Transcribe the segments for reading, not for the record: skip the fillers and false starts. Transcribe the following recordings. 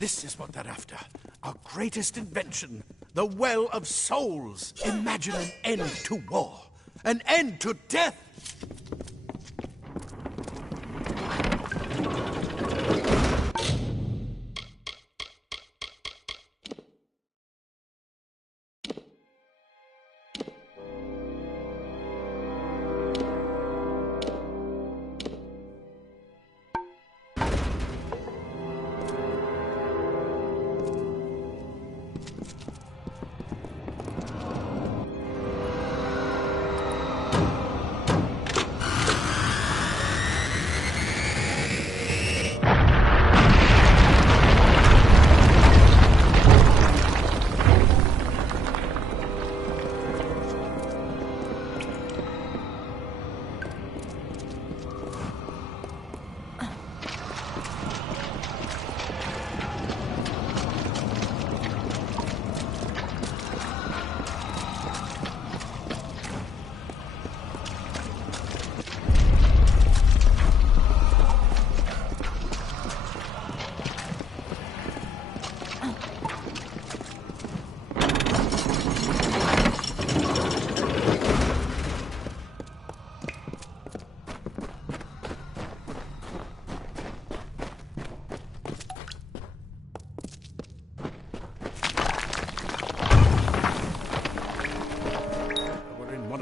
This is what they're after. Our greatest invention, the Well of Souls. Imagine an end to war, an end to death.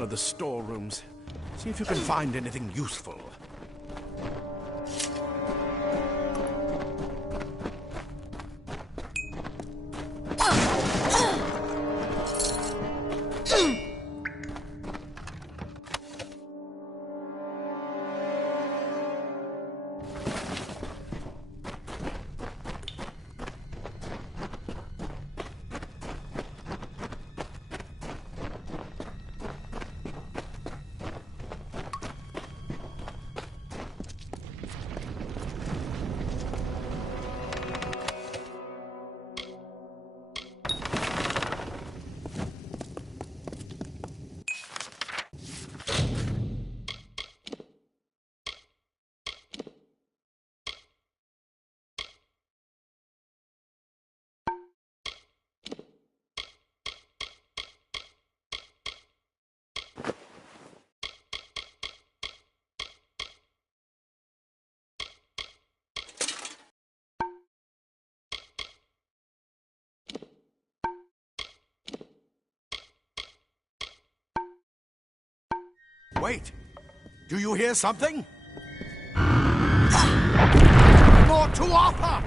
The storerooms. See if you can find anything useful. Wait! Do you hear something? More to offer!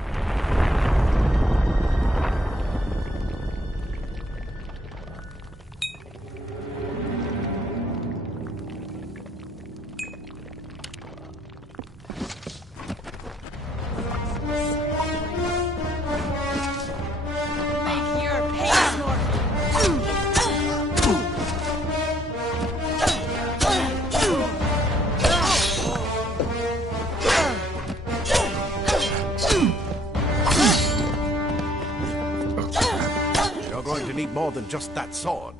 More than just that sword.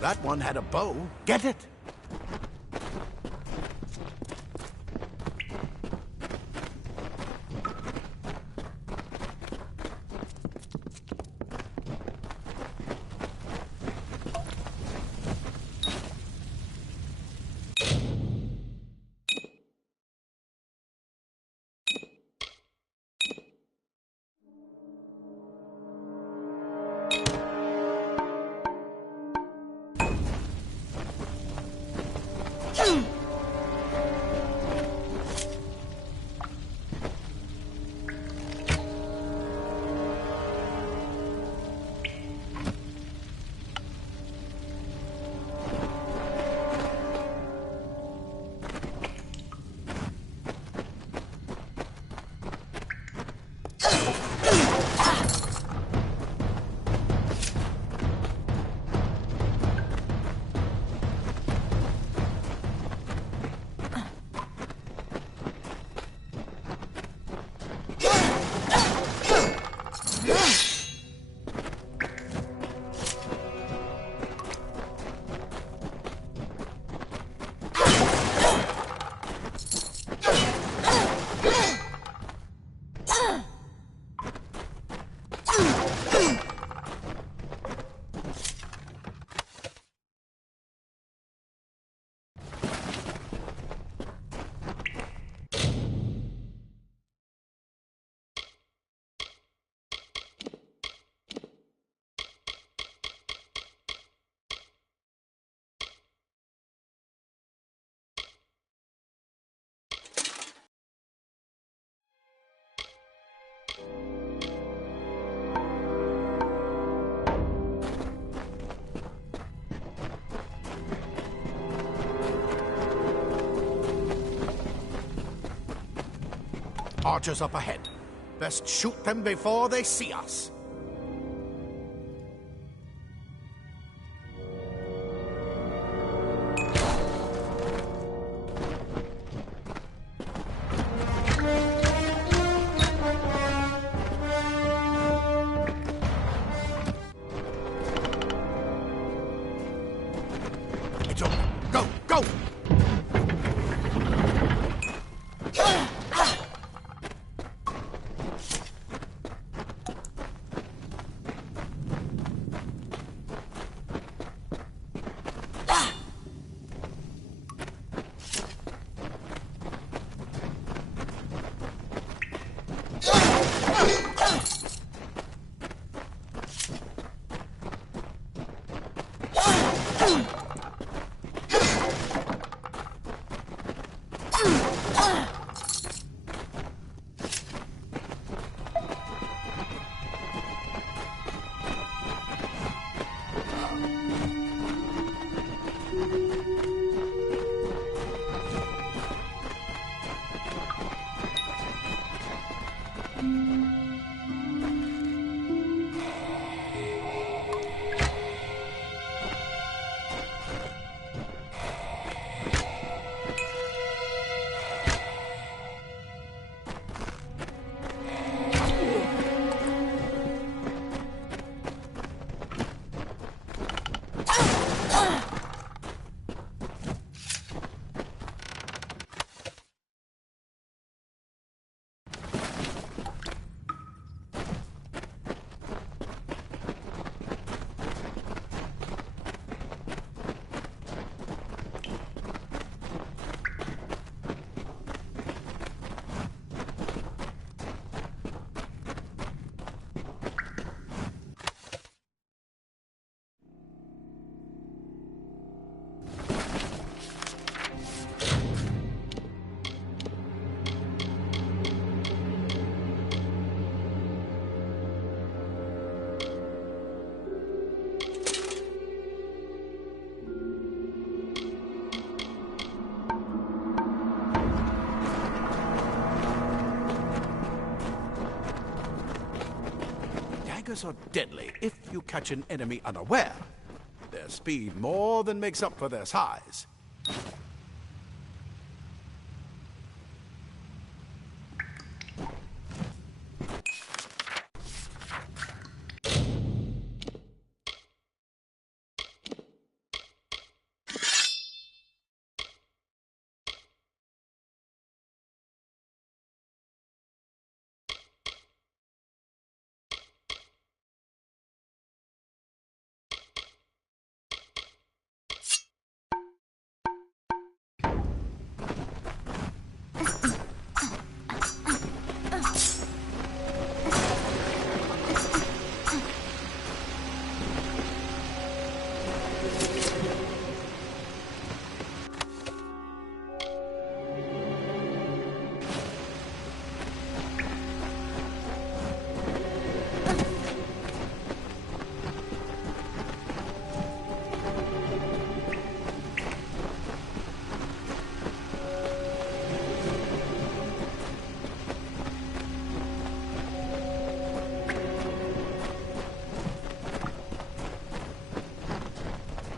That one had a bow. Get it? Archers up ahead. Best shoot them before they see us. It's over. Go, go! Daggers are deadly if you catch an enemy unaware. Their speed more than makes up for their size.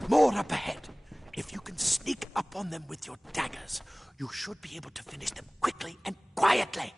More up ahead. If you can sneak up on them with your daggers, you should be able to finish them quickly and quietly.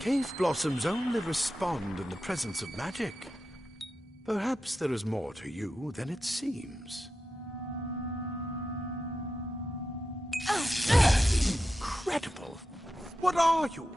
Cave blossoms only respond in the presence of magic. Perhaps there is more to you than it seems. Incredible! What are you?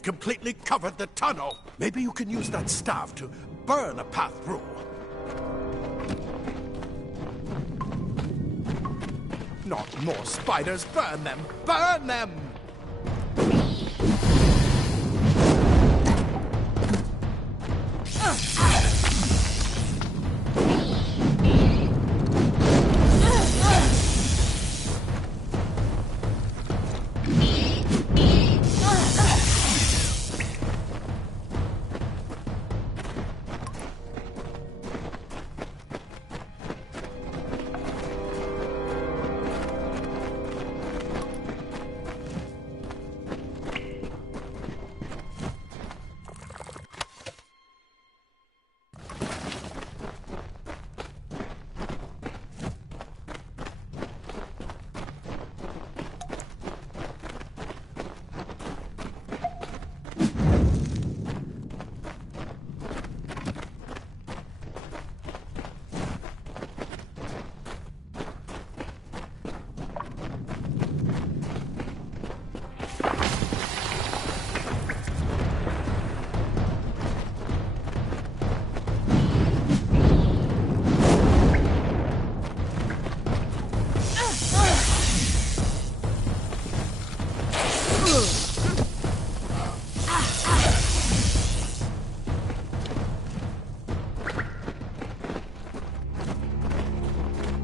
We've completely covered the tunnel. Maybe you can use that staff to burn a path through. Not more spiders. Burn them! Burn them!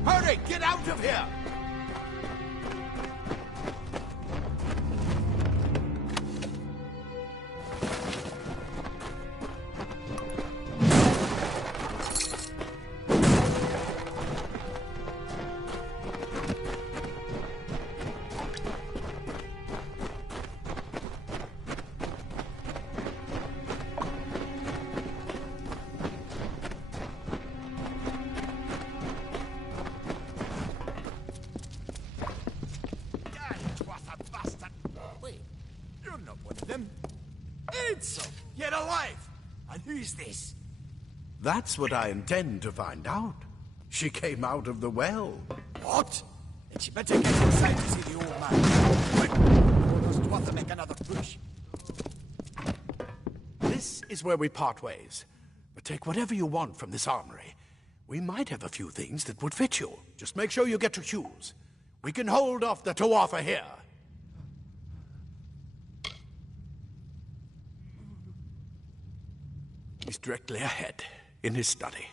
Hurry! Get out of here! Get alive! And who's this? That's what I intend to find out. She came out of the well. What? Then she better get inside to see the old man. Quick! Before those dwarfs make another push. This is where we part ways. But take whatever you want from this armory. We might have a few things that would fit you. Just make sure you get your shoes. We can hold off the Tuatha here. He's directly ahead, in his study.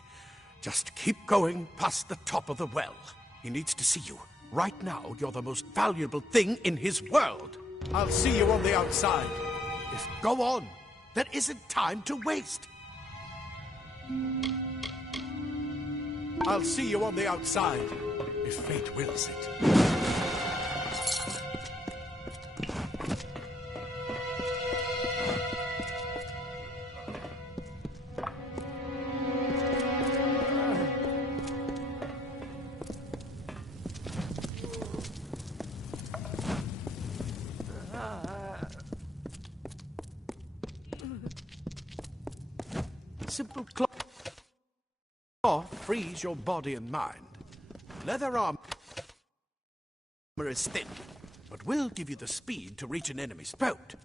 Just keep going past the top of the well. He needs to see you. Right now, you're the most valuable thing in his world. I'll see you on the outside. Just go on. There isn't time to waste. I'll see you on the outside, if fate wills it. Simple cloth frees your body and mind. Leather armor is thin, but will give you the speed to reach an enemy's throat.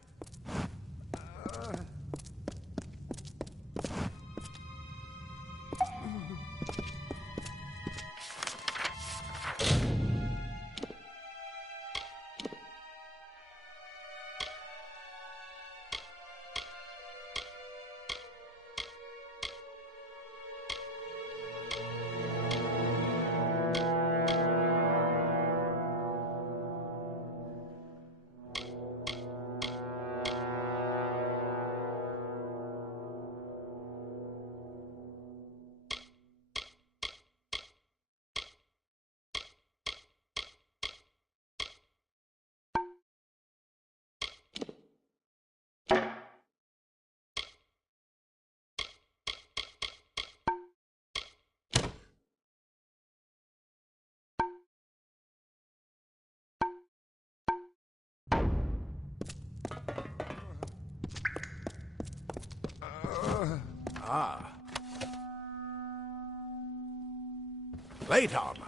Plate armor.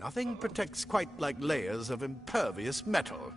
Nothing protects quite like layers of impervious metal.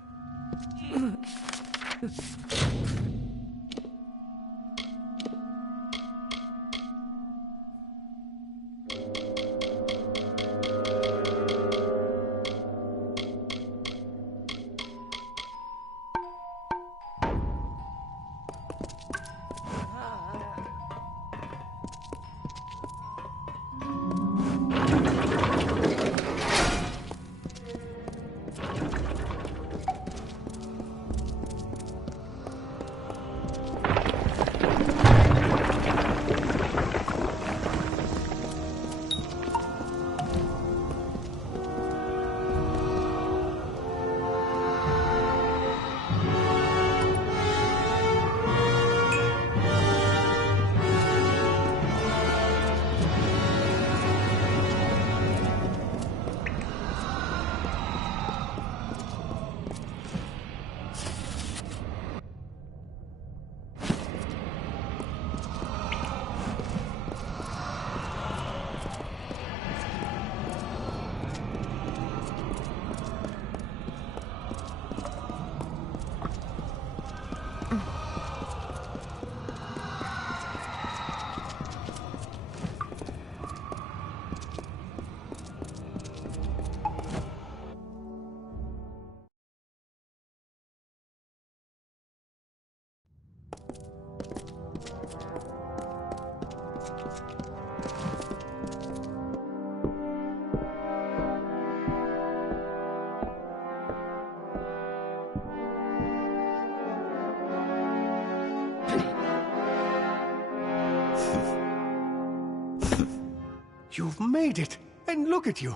You've made it! And look at you!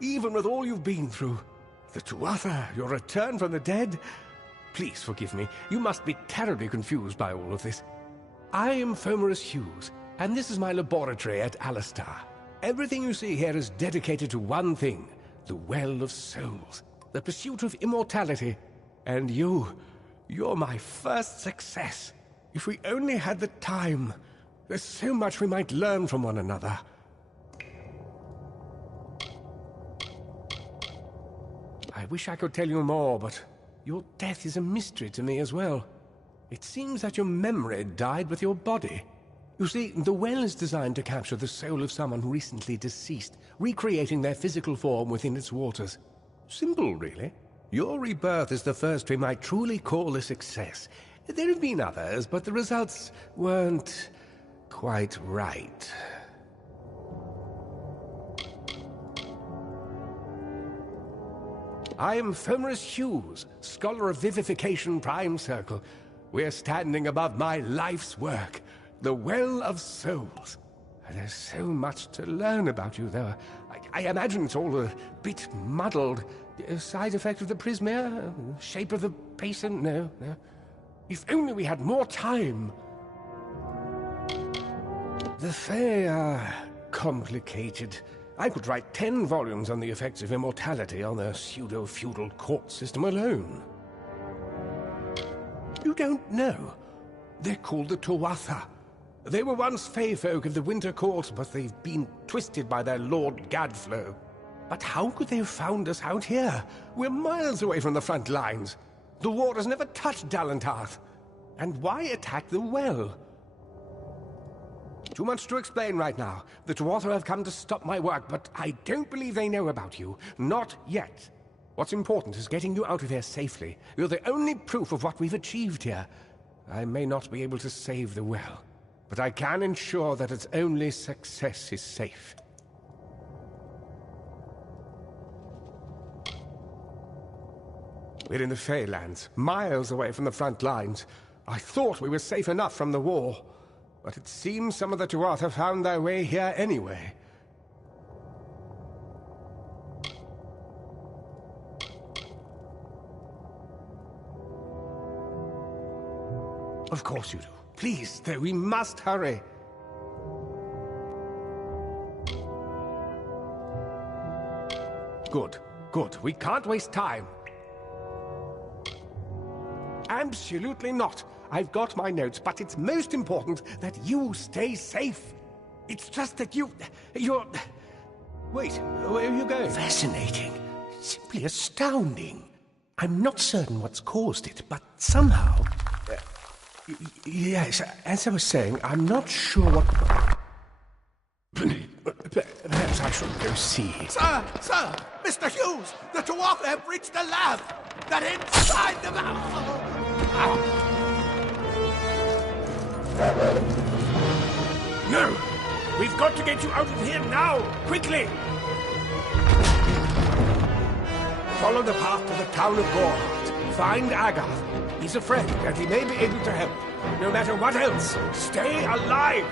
Even with all you've been through. The Tuatha, your return from the dead. Please forgive me. You must be terribly confused by all of this. I am Fomerus Hughes, and this is my laboratory at Alistar. Everything you see here is dedicated to one thing, the Well of Souls, the pursuit of immortality. And you're my first success. If we only had the time, there's so much we might learn from one another. I wish I could tell you more, but your death is a mystery to me as well. It seems that your memory died with your body. You see, the well is designed to capture the soul of someone recently deceased, recreating their physical form within its waters. Simple, really. Your rebirth is the first we might truly call a success. There have been others, but the results weren't quite right. I am Fomerus Hughes, Scholar of Vivification Prime Circle. We're standing above my life's work, the Well of Souls. There's so much to learn about you, though. I imagine it's all a bit muddled. A side effect of the prismere? Shape of the basin? No. If only we had more time. The Fae are complicated. I could write 10 volumes on the effects of immortality on a pseudo-feudal court system alone. You don't know. They're called the Tuatha. They were once Fae folk of the Winter Court, but they've been twisted by their Lord Gadflow. But how could they have found us out here? We're miles away from the front lines. The war has never touched Dalentarth. And why attack the well? Too much to explain right now. The Tuatha have come to stop my work, but I don't believe they know about you. Not yet. What's important is getting you out of here safely. You're the only proof of what we've achieved here. I may not be able to save the well, but I can ensure that its only success is safe. We're in the Feylands, miles away from the front lines. I thought we were safe enough from the war, but it seems some of the Tuatha found their way here anyway. Of course you do. Please, though, we must hurry. Good. We can't waste time. Absolutely not. I've got my notes, but it's most important that you stay safe. It's just that you're... Wait, where are you going? Fascinating. Simply astounding. I'm not certain what's caused it, but somehow... yes, as I was saying, I'm not sure what... Perhaps I should go see. Sir! Mr. Hughes! The Tuatha have reached the lab! They're inside the lab! No! We've got to get you out of here now! Quickly! Follow the path to the town of Gorhart. Find Agath. He's a friend, and he may be able to help. No matter what else, stay alive!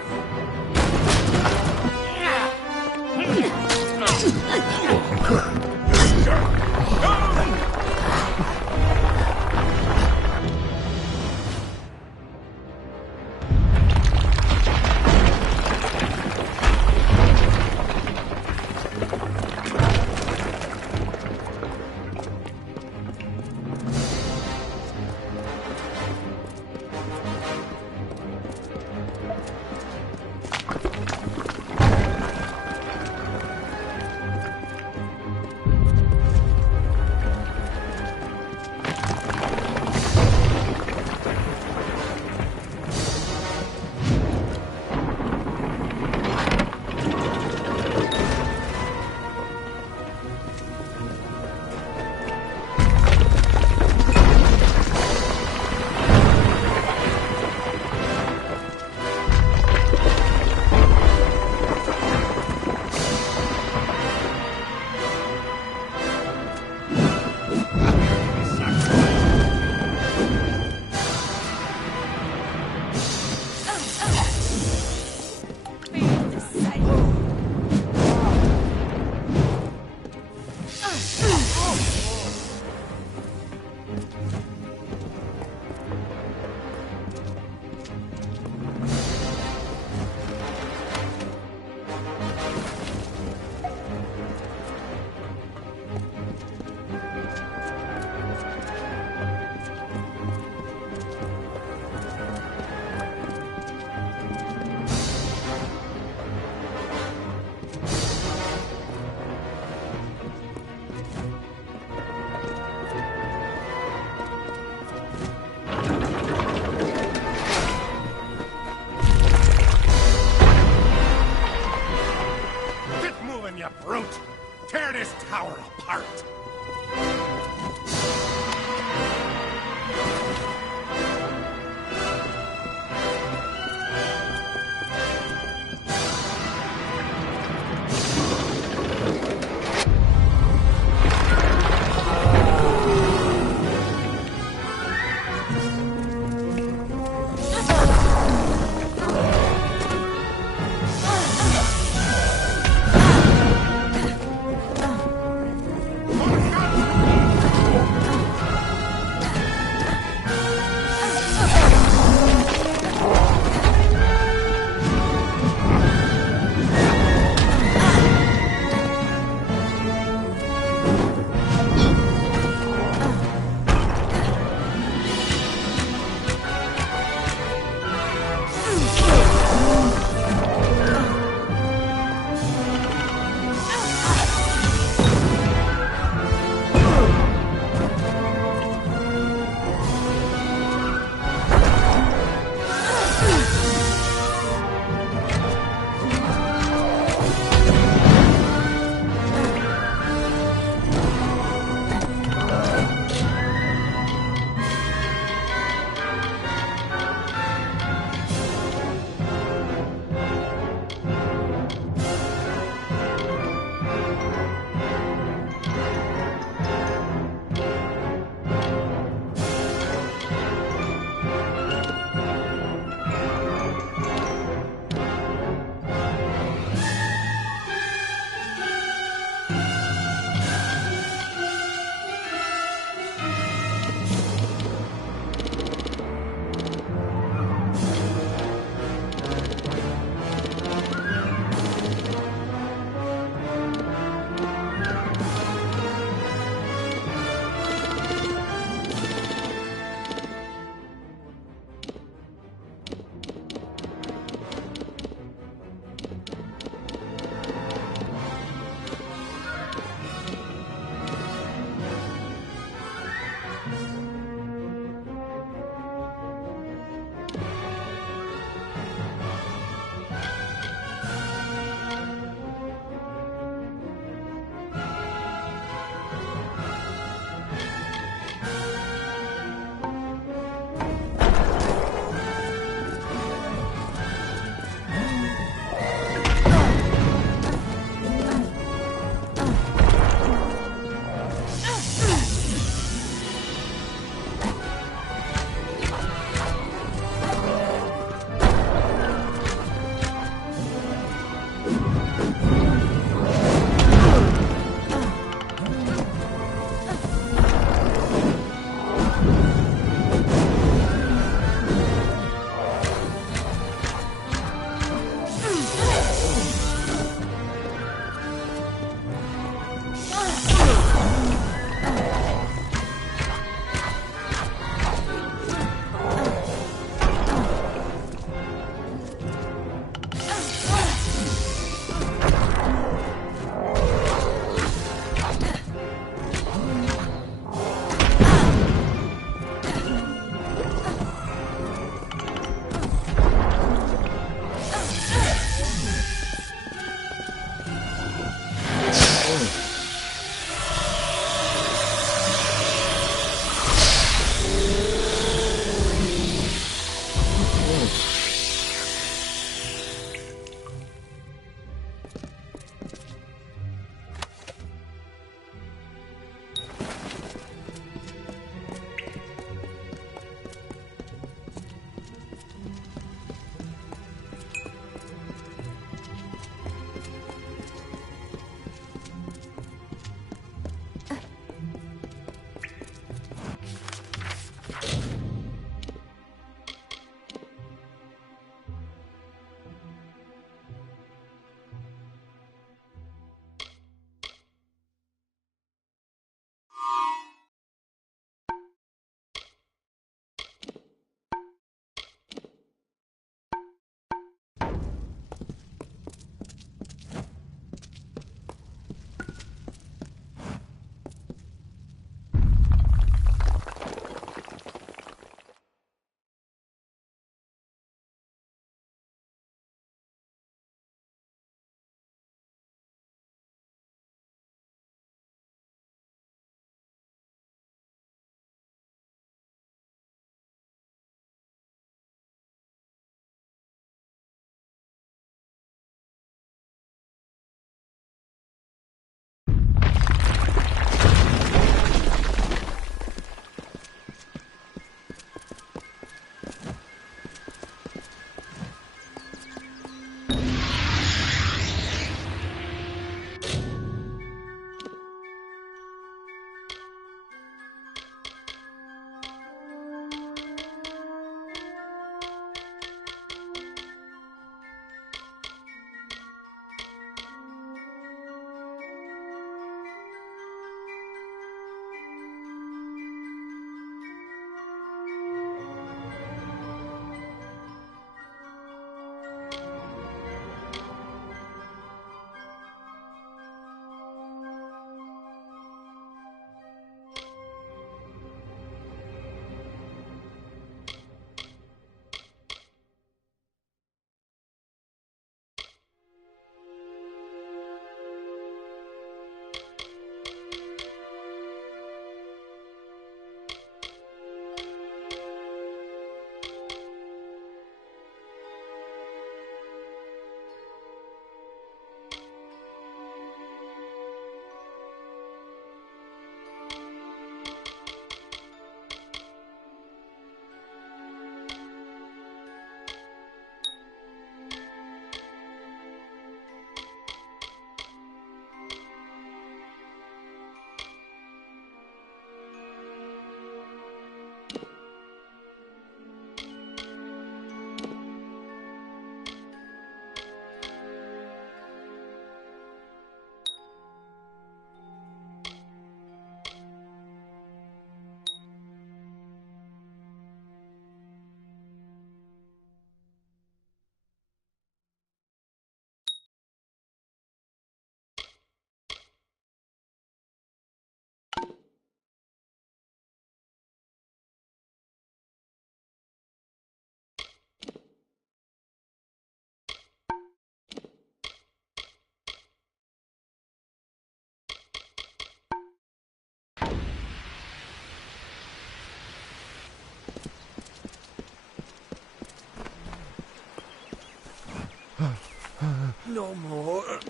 No more.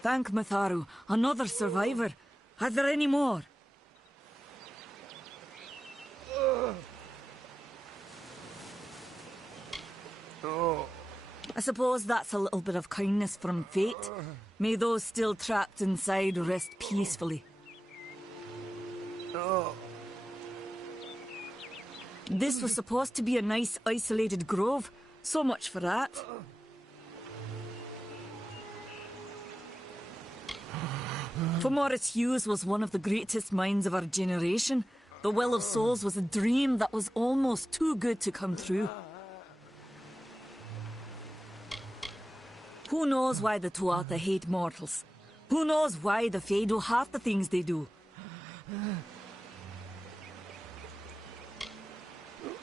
Thank Matharu. Another survivor. Are there any more? I suppose that's a little bit of kindness from fate. May those still trapped inside rest peacefully. This was supposed to be a nice isolated grove. So much for that. Morris Hughes was one of the greatest minds of our generation. The Well of Souls was a dream that was almost too good to come true. Who knows why the Tuatha hate mortals? Who knows why the Fae do half the things they do?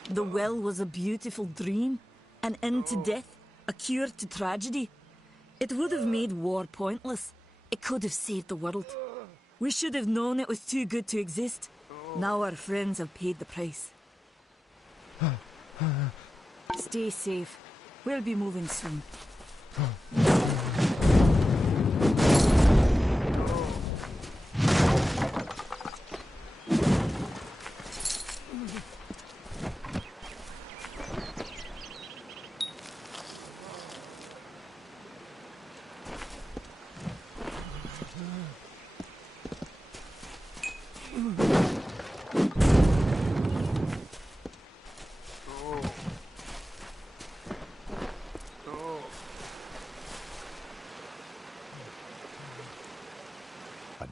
The well was a beautiful dream, an end to death, a cure to tragedy. It would have made war pointless. It could have saved the world. We should have known it was too good to exist. Now our friends have paid the price. Stay safe. We'll be moving soon.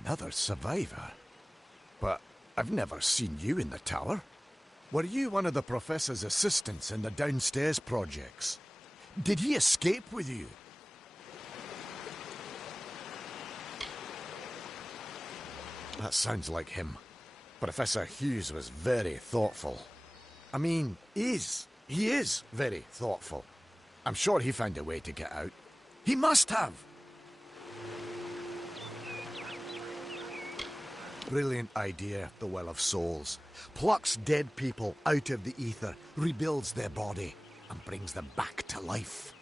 Another survivor? But I've never seen you in the tower. Were you one of the Professor's assistants in the downstairs projects? Did he escape with you? That sounds like him. Professor Hughes was very thoughtful. I mean, he is very thoughtful. I'm sure he found a way to get out. He must have! Brilliant idea, the Well of Souls. Plucks dead people out of the ether, rebuilds their body, and brings them back to life.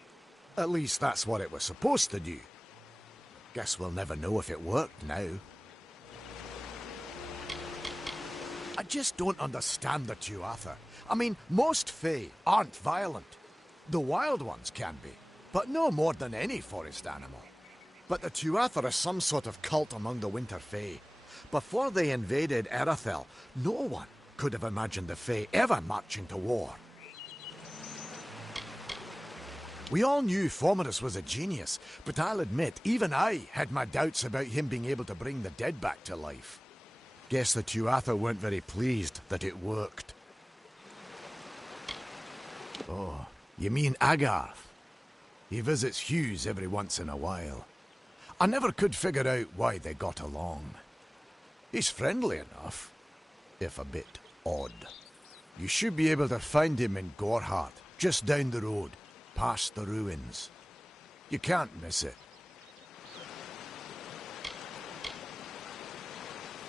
At least that's what it was supposed to do. Guess we'll never know if it worked now. I just don't understand the Tuatha. I mean, most Fae aren't violent. The wild ones can be, but no more than any forest animal. But the Tuatha are some sort of cult among the Winter Fae. Before they invaded Erythel, no one could have imagined the Fae ever marching to war. We all knew Fomerus was a genius, but I'll admit, even I had my doubts about him being able to bring the dead back to life. Guess the Tuatha weren't very pleased that it worked. Oh, you mean Agarth? He visits Hughes every once in a while. I never could figure out why they got along. He's friendly enough, if a bit odd. You should be able to find him in Gorhart, just down the road, past the ruins. You can't miss it.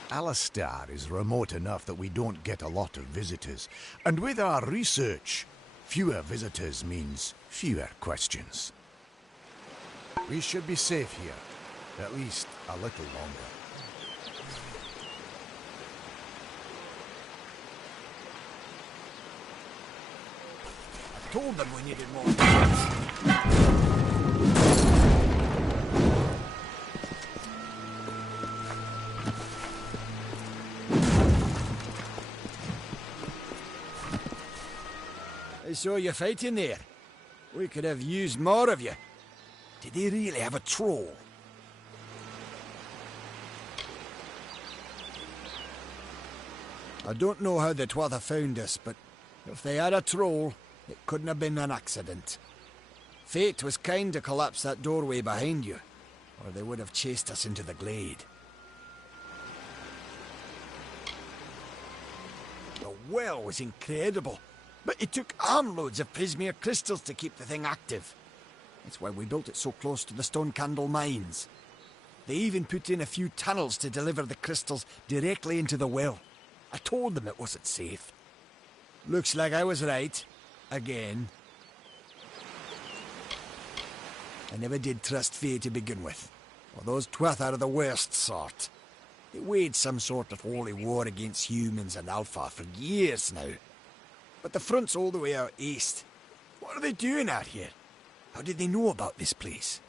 Alistar is remote enough that we don't get a lot of visitors, and with our research, fewer visitors means fewer questions. We should be safe here, at least a little longer. Told them we needed more guns. I saw you fighting there. We could have used more of you. Did they really have a troll? I don't know how the Tuatha found us, but if they had a troll, it couldn't have been an accident. Fate was kind to collapse that doorway behind you, or they would have chased us into the glade. The well was incredible, but it took armloads of Prismere crystals to keep the thing active. That's why we built it so close to the Stone Candle mines. They even put in a few tunnels to deliver the crystals directly into the well. I told them it wasn't safe. Looks like I was right. Again. I never did trust Fae to begin with. Well, those Twatha are the worst sort. They waged some sort of holy war against humans and Alpha for years now. But the front's all the way out east. What are they doing out here? How did they know about this place?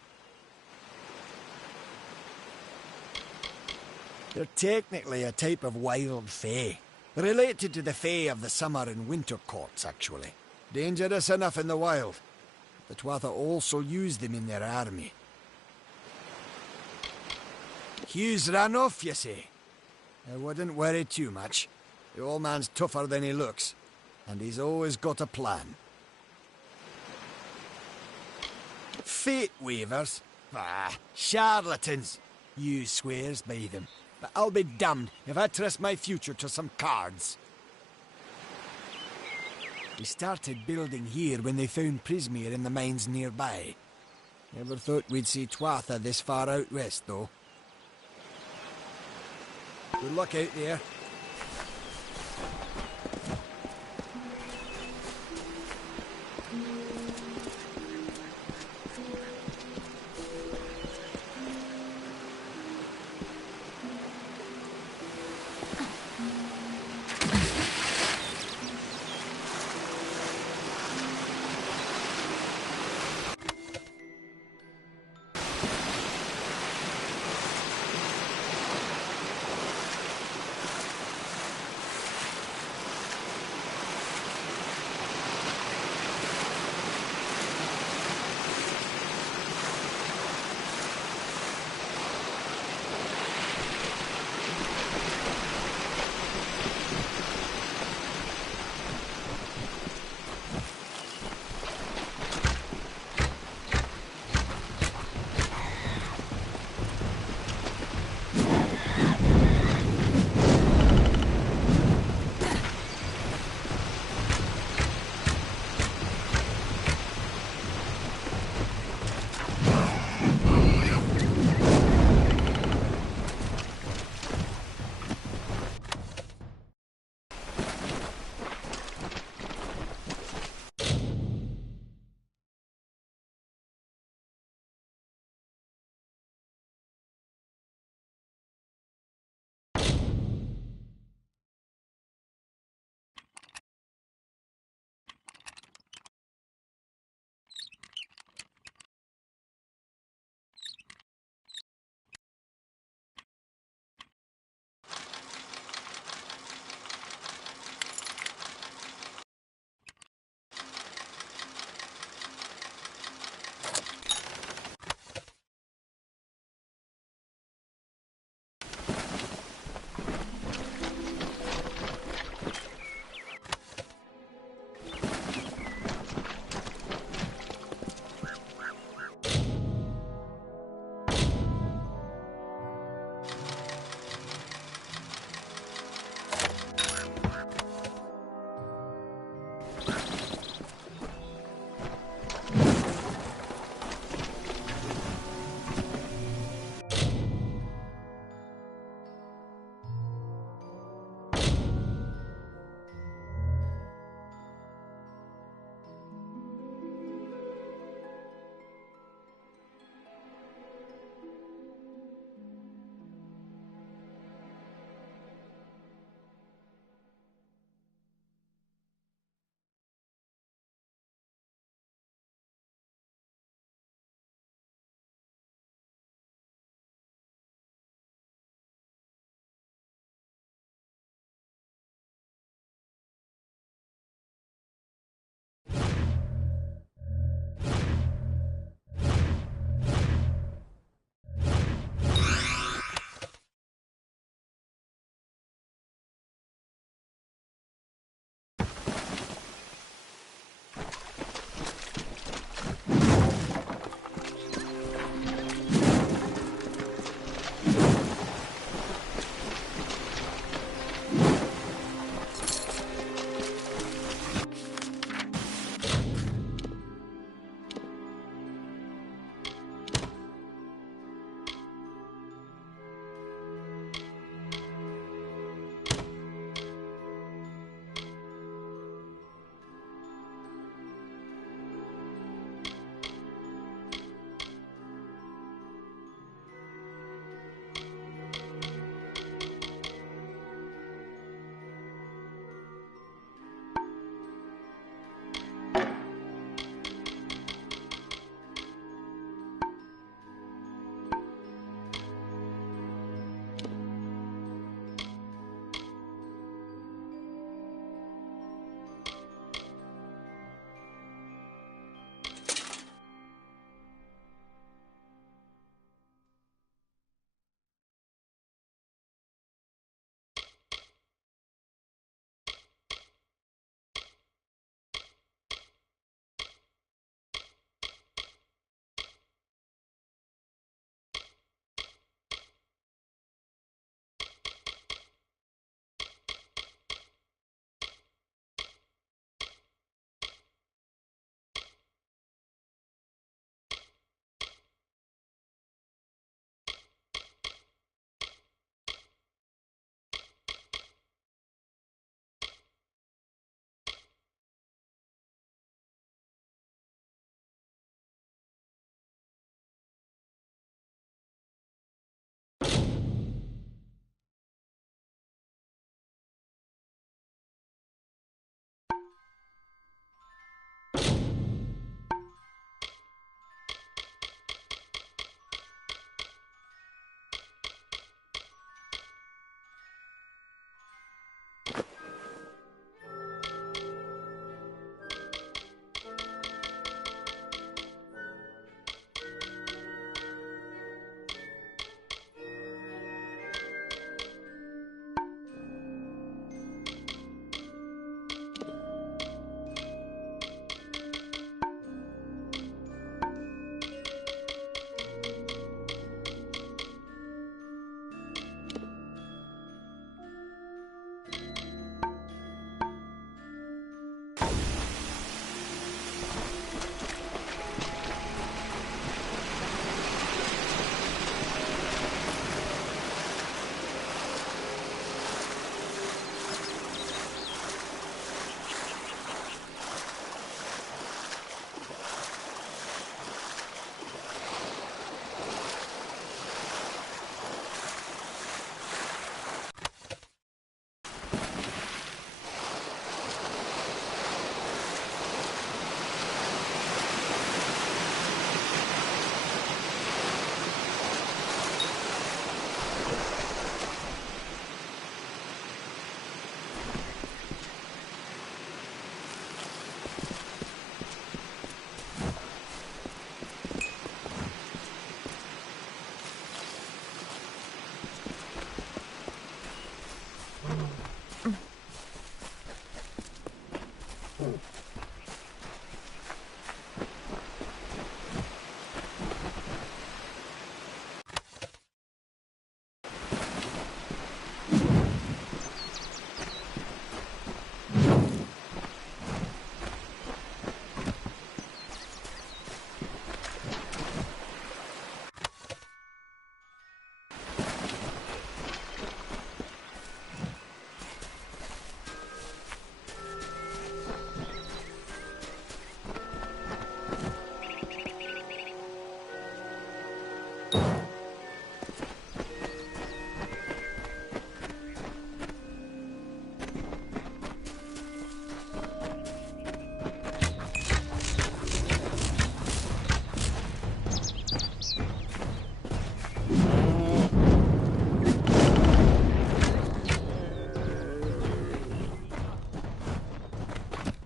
They're technically a type of wild Fae. Related to the Fae of the summer and winter courts, actually. Dangerous enough in the wild. The Twatha also use them in their army. Hughes ran off, you say? I wouldn't worry too much. The old man's tougher than he looks, and he's always got a plan. Fate weavers? Ah, charlatans. Hughes swears by them, but I'll be damned if I trust my future to some cards. We started building here when they found Prismeer in the mines nearby. Never thought we'd see Twatha this far out west, though. Good luck out there.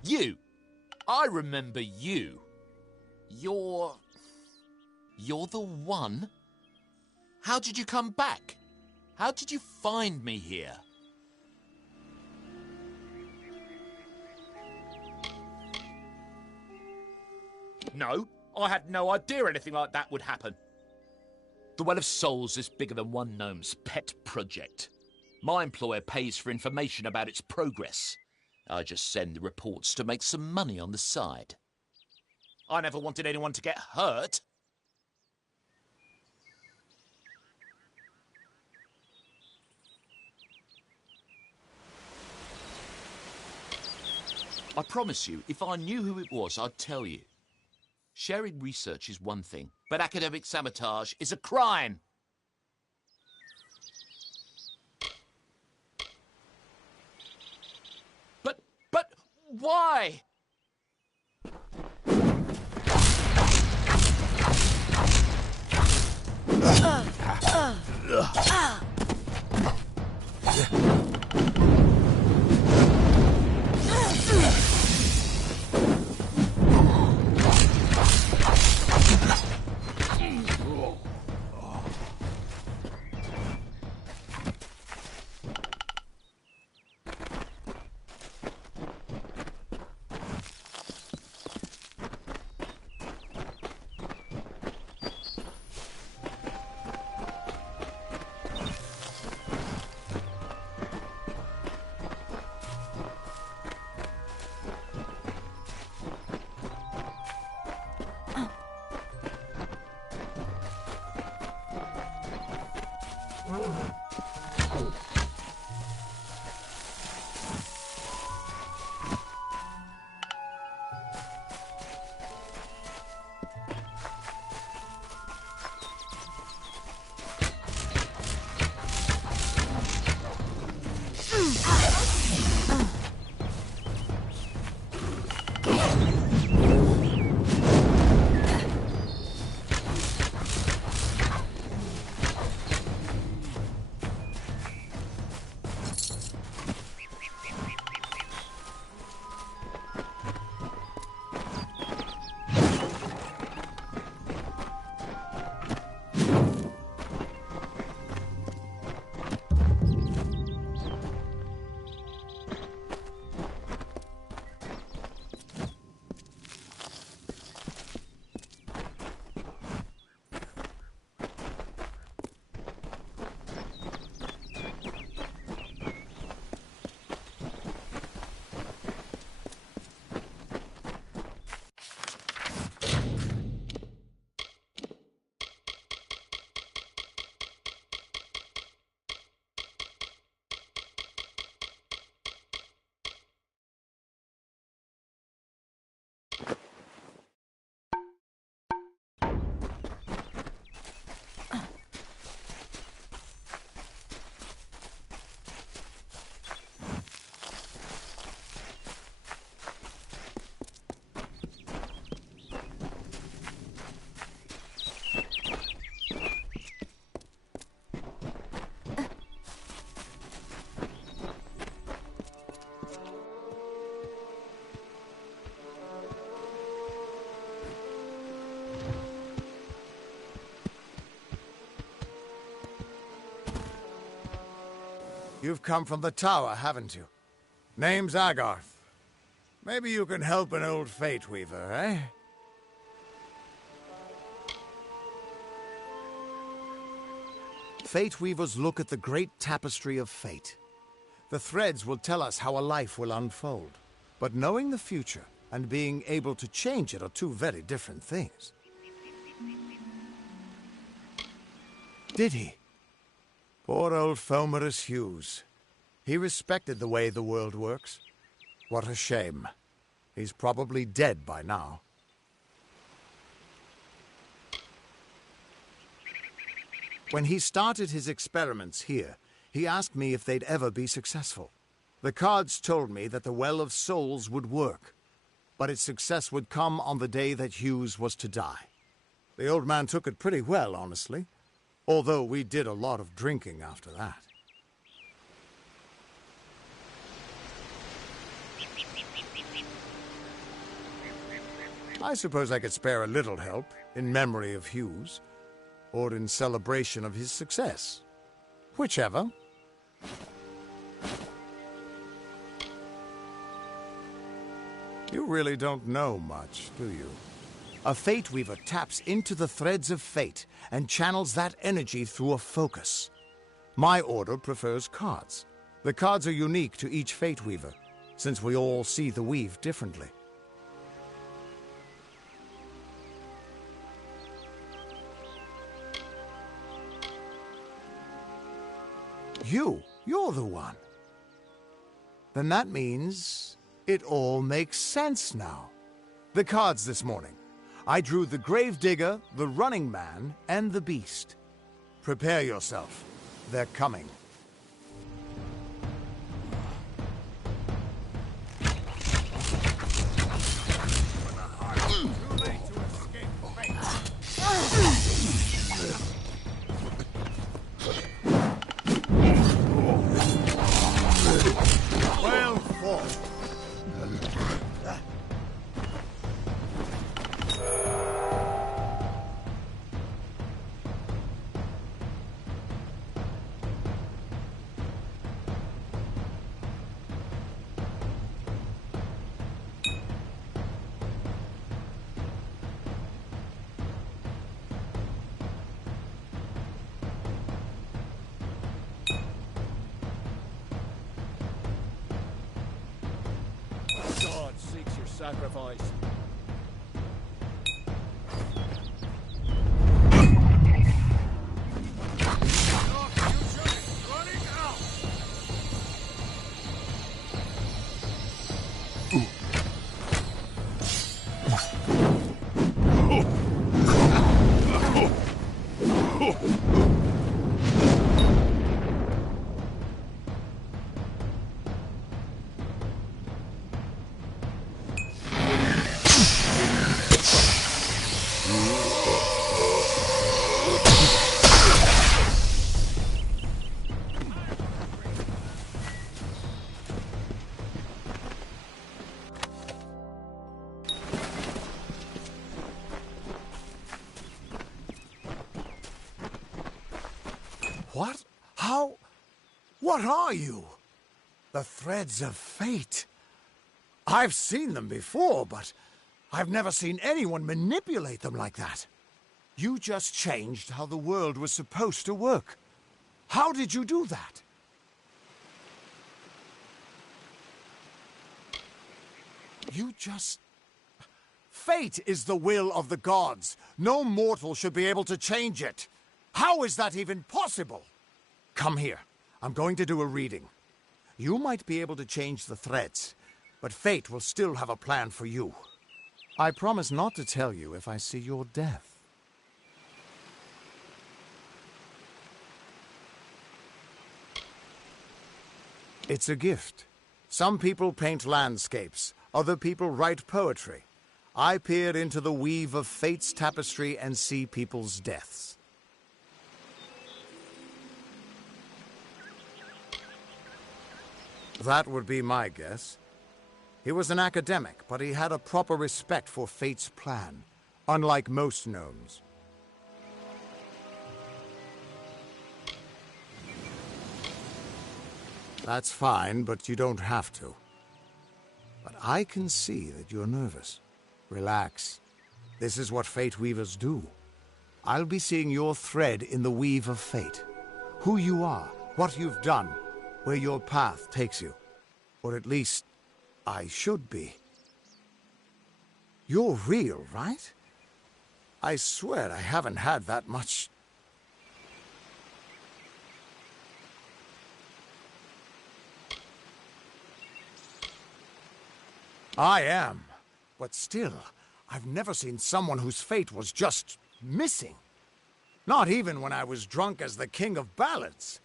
You! I remember you. You're the one? How did you come back? How did you find me here? No, I had no idea anything like that would happen. The Well of Souls is bigger than one gnome's pet project. My employer pays for information about its progress. I just send the reports to make some money on the side. I never wanted anyone to get hurt. I promise you, if I knew who it was, I'd tell you. Sharing research is one thing, but academic sabotage is a crime. But why? You've come from the tower, haven't you? Name's Agarth. Maybe you can help an old Fate Weaver, eh? Fate Weavers look at the great tapestry of fate. The threads will tell us how a life will unfold. But knowing the future and being able to change it are two very different things. Did he? Poor old Fomerus Hughes. He respected the way the world works. What a shame. He's probably dead by now. When he started his experiments here, he asked me if they'd ever be successful. The cards told me that the Well of Souls would work, but its success would come on the day that Hughes was to die. The old man took it pretty well, honestly, although we did a lot of drinking after that. I suppose I could spare a little help in memory of Hughes, or in celebration of his success. Whichever. You really don't know much, do you? A Fate Weaver taps into the threads of fate and channels that energy through a focus. My order prefers cards. The cards are unique to each Fate Weaver, since we all see the weave differently. You're the one. Then that means it all makes sense now. The cards this morning. I drew the Gravedigger, the Running Man, and the Beast. Prepare yourself. They're coming. Well fought. God seeks your sacrifice. What? How? What are you? The threads of fate. I've seen them before, but I've never seen anyone manipulate them like that. You just changed how the world was supposed to work. How did you do that? You just... Fate is the will of the gods. No mortal should be able to change it. How is that even possible? Come here. I'm going to do a reading. You might be able to change the threads, but fate will still have a plan for you. I promise not to tell you if I see your death. It's a gift. Some people paint landscapes. Other people write poetry. I peer into the weave of fate's tapestry and see people's deaths. That would be my guess. He was an academic, but he had a proper respect for fate's plan, unlike most gnomes. That's fine, but you don't have to. But I can see that you're nervous. Relax. This is what Fate Weavers do. I'll be seeing your thread in the weave of fate. Who you are, what you've done, where your path takes you. Or at least, I should be. You're real, right? I swear I haven't had that much... I am. But still, I've never seen someone whose fate was just missing. Not even when I was drunk as the King of Ballads.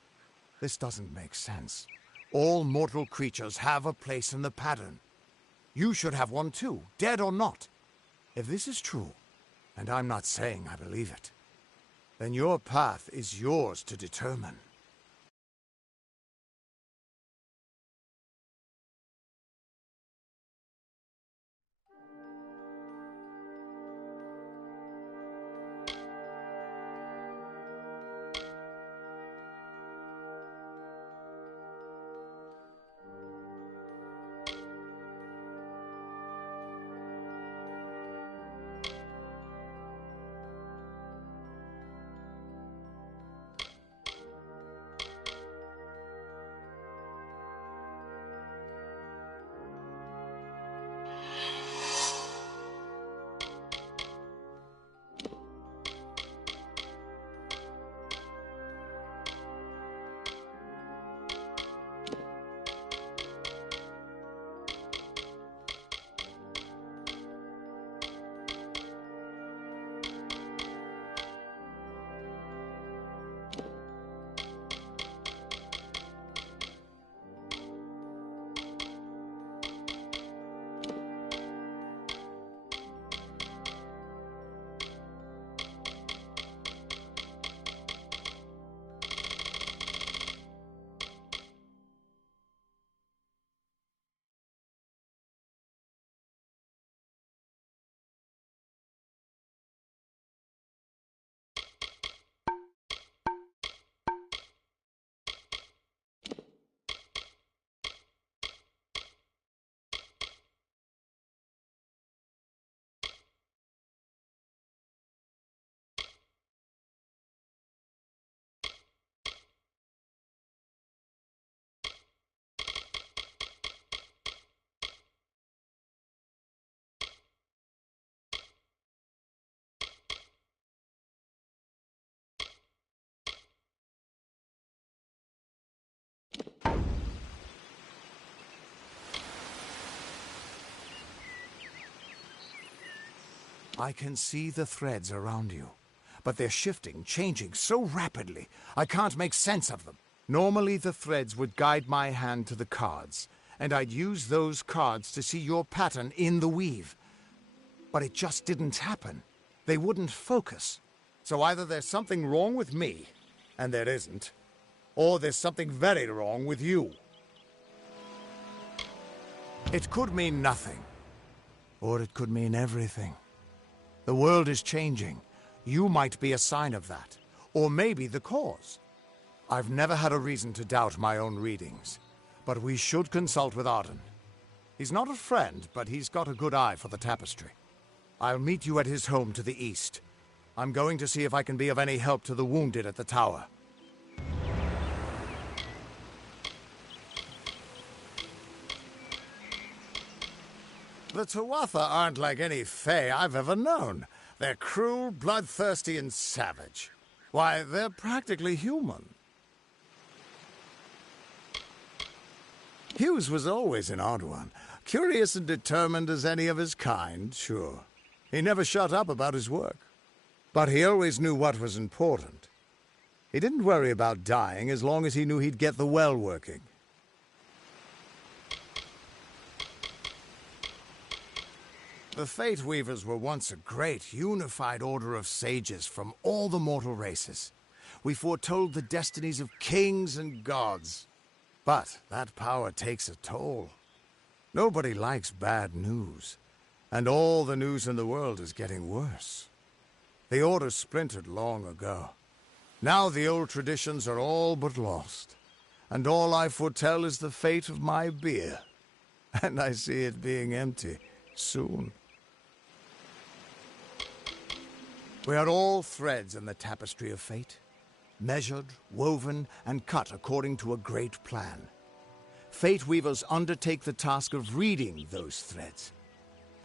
This doesn't make sense. All mortal creatures have a place in the pattern. You should have one too, dead or not. If this is true, and I'm not saying I believe it, then your path is yours to determine. I can see the threads around you, but they're shifting, changing so rapidly, I can't make sense of them. Normally the threads would guide my hand to the cards, and I'd use those cards to see your pattern in the weave. But it just didn't happen. They wouldn't focus. So either there's something wrong with me, and there isn't, or there's something very wrong with you. It could mean nothing, or it could mean everything. The world is changing. You might be a sign of that, or maybe the cause. I've never had a reason to doubt my own readings, but we should consult with Arden. He's not a friend, but he's got a good eye for the tapestry. I'll meet you at his home to the east. I'm going to see if I can be of any help to the wounded at the tower. The Tuatha aren't like any Fae I've ever known. They're cruel, bloodthirsty, and savage. Why, they're practically human. Hughes was always an odd one. Curious and determined as any of his kind, sure. He never shut up about his work. But he always knew what was important. He didn't worry about dying as long as he knew he'd get the well working. The Fate Weavers were once a great, unified order of sages from all the mortal races. We foretold the destinies of kings and gods. But that power takes a toll. Nobody likes bad news. And all the news in the world is getting worse. The order splintered long ago. Now the old traditions are all but lost. And all I foretell is the fate of my beer. And I see it being empty soon. We are all threads in the tapestry of fate, measured, woven, and cut according to a great plan. Fate weavers undertake the task of reading those threads.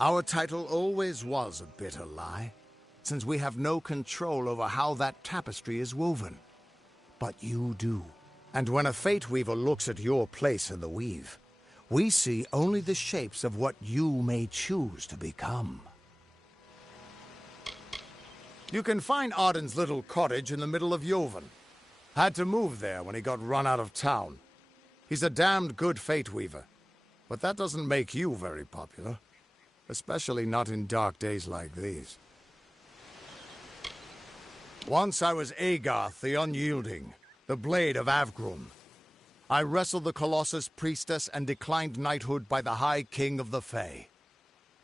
Our title always was a bitter lie, since we have no control over how that tapestry is woven. But you do. And when a fate weaver looks at your place in the weave, we see only the shapes of what you may choose to become. You can find Arden's little cottage in the middle of Yovan. Had to move there when he got run out of town. He's a damned good fate weaver, but that doesn't make you very popular. Especially not in dark days like these. Once I was Agarth the Unyielding, the Blade of Avgrum. I wrestled the Colossus priestess and declined knighthood by the High King of the Fae.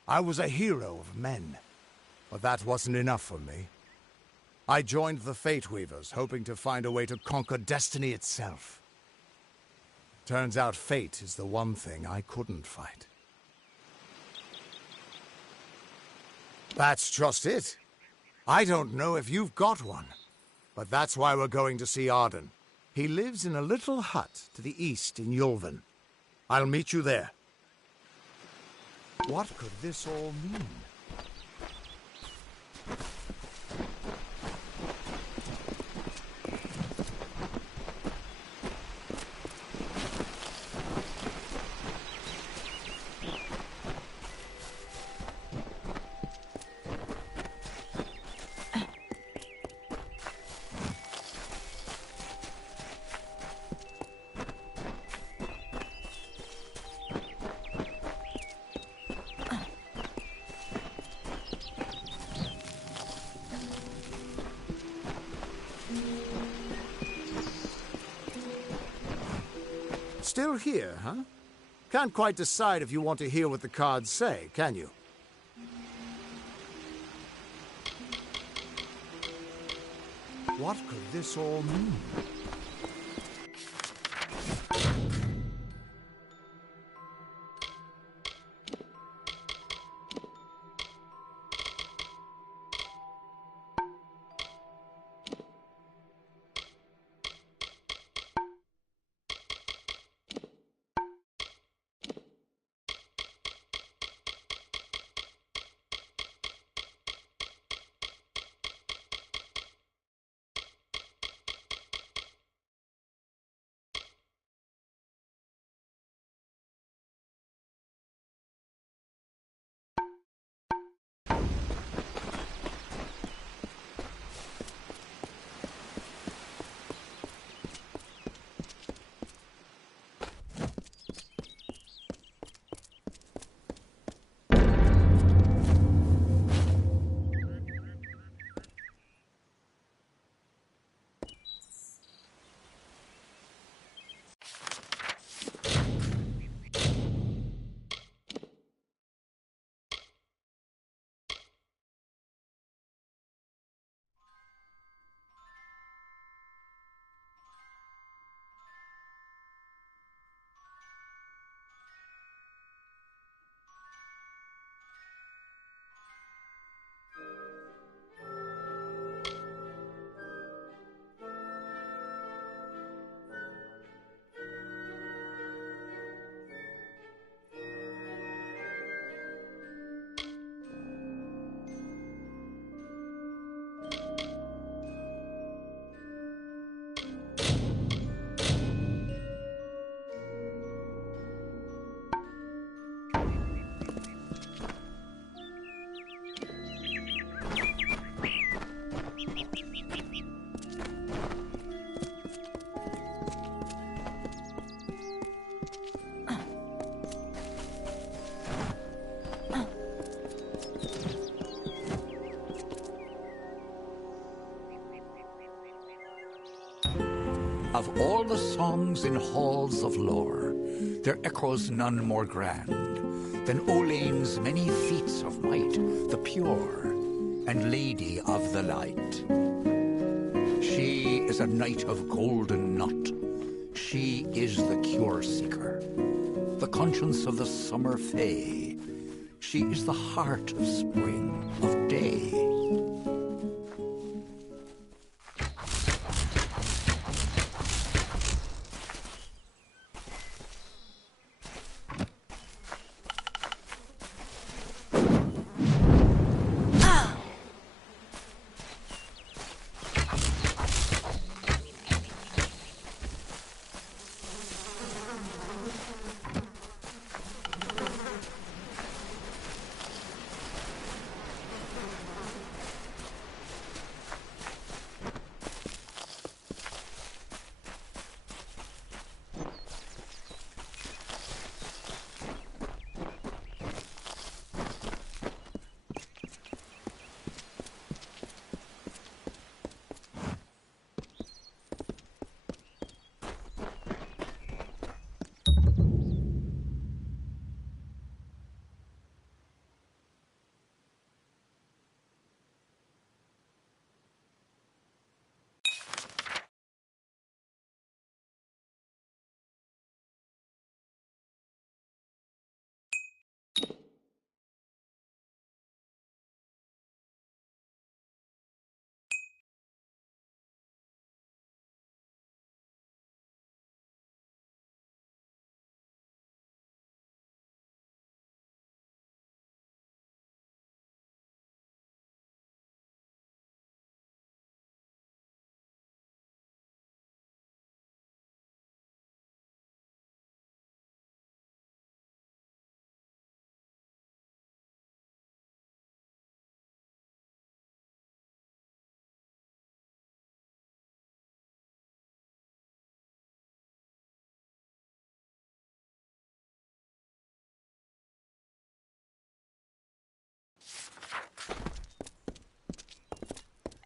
I was a hero of men, but that wasn't enough for me. I joined the Fate Weavers, hoping to find a way to conquer destiny itself. Turns out fate is the one thing I couldn't fight. That's just it. I don't know if you've got one, but that's why we're going to see Arden. He lives in a little hut to the east in Yulven. I'll meet you there. What could this all mean? Still here, huh? Can't quite decide if you want to hear what the cards say, can you? What could this all mean? Of all the songs in halls of lore, there echoes none more grand than Olain's many feats of might, the pure and lady of the light. She is a knight of golden knot. She is the cure seeker, the conscience of the summer fae. She is the heart of spring, of day.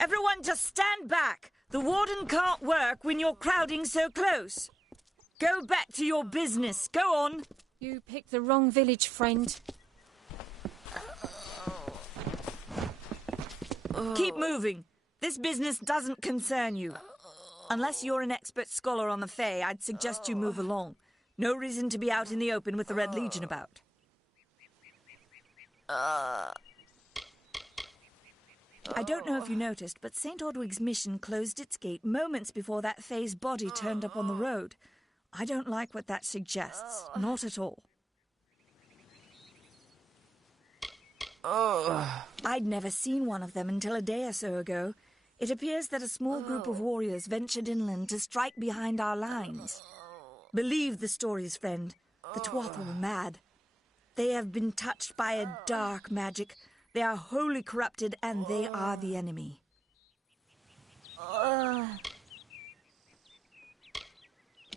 Everyone just stand back. The warden can't work when you're crowding so close. Go back to your business. Go on. You picked the wrong village, friend. Keep moving. This business doesn't concern you. Unless you're an expert scholar on the Fae, I'd suggest you move along. No reason to be out in the open with the Red Legion about. I don't know if you noticed, but St. Ordwig's mission closed its gate moments before that Fae's body turned up on the road. I don't like what that suggests. Not at all. I'd never seen one of them until a day or so ago. It appears that a small group of warriors ventured inland to strike behind our lines. Believe the stories, friend. The Tuatha were mad. They have been touched by a dark magic. They are wholly corrupted, and they are the enemy.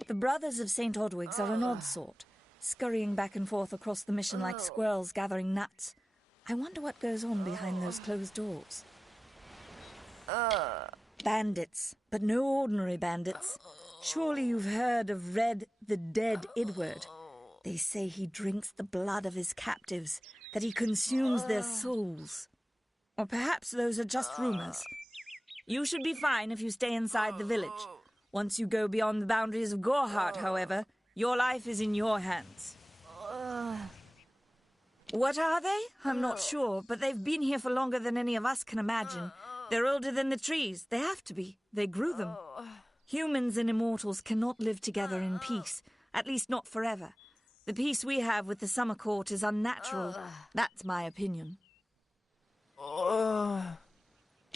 The brothers of St. Ordwig's are an odd sort, scurrying back and forth across the mission like squirrels gathering nuts. I wonder what goes on behind those closed doors. Bandits, but no ordinary bandits. Surely you've heard of Red the Dead Idward. They say he drinks the blood of his captives, that he consumes their souls. Or perhaps those are just rumors. You should be fine if you stay inside the village. Once you go beyond the boundaries of Gorhart, however, your life is in your hands. What are they? I'm not sure, but they've been here for longer than any of us can imagine. They're older than the trees. They have to be. They grew them. Humans and immortals cannot live together in peace, at least not forever. The peace we have with the Summer Court is unnatural. That's my opinion.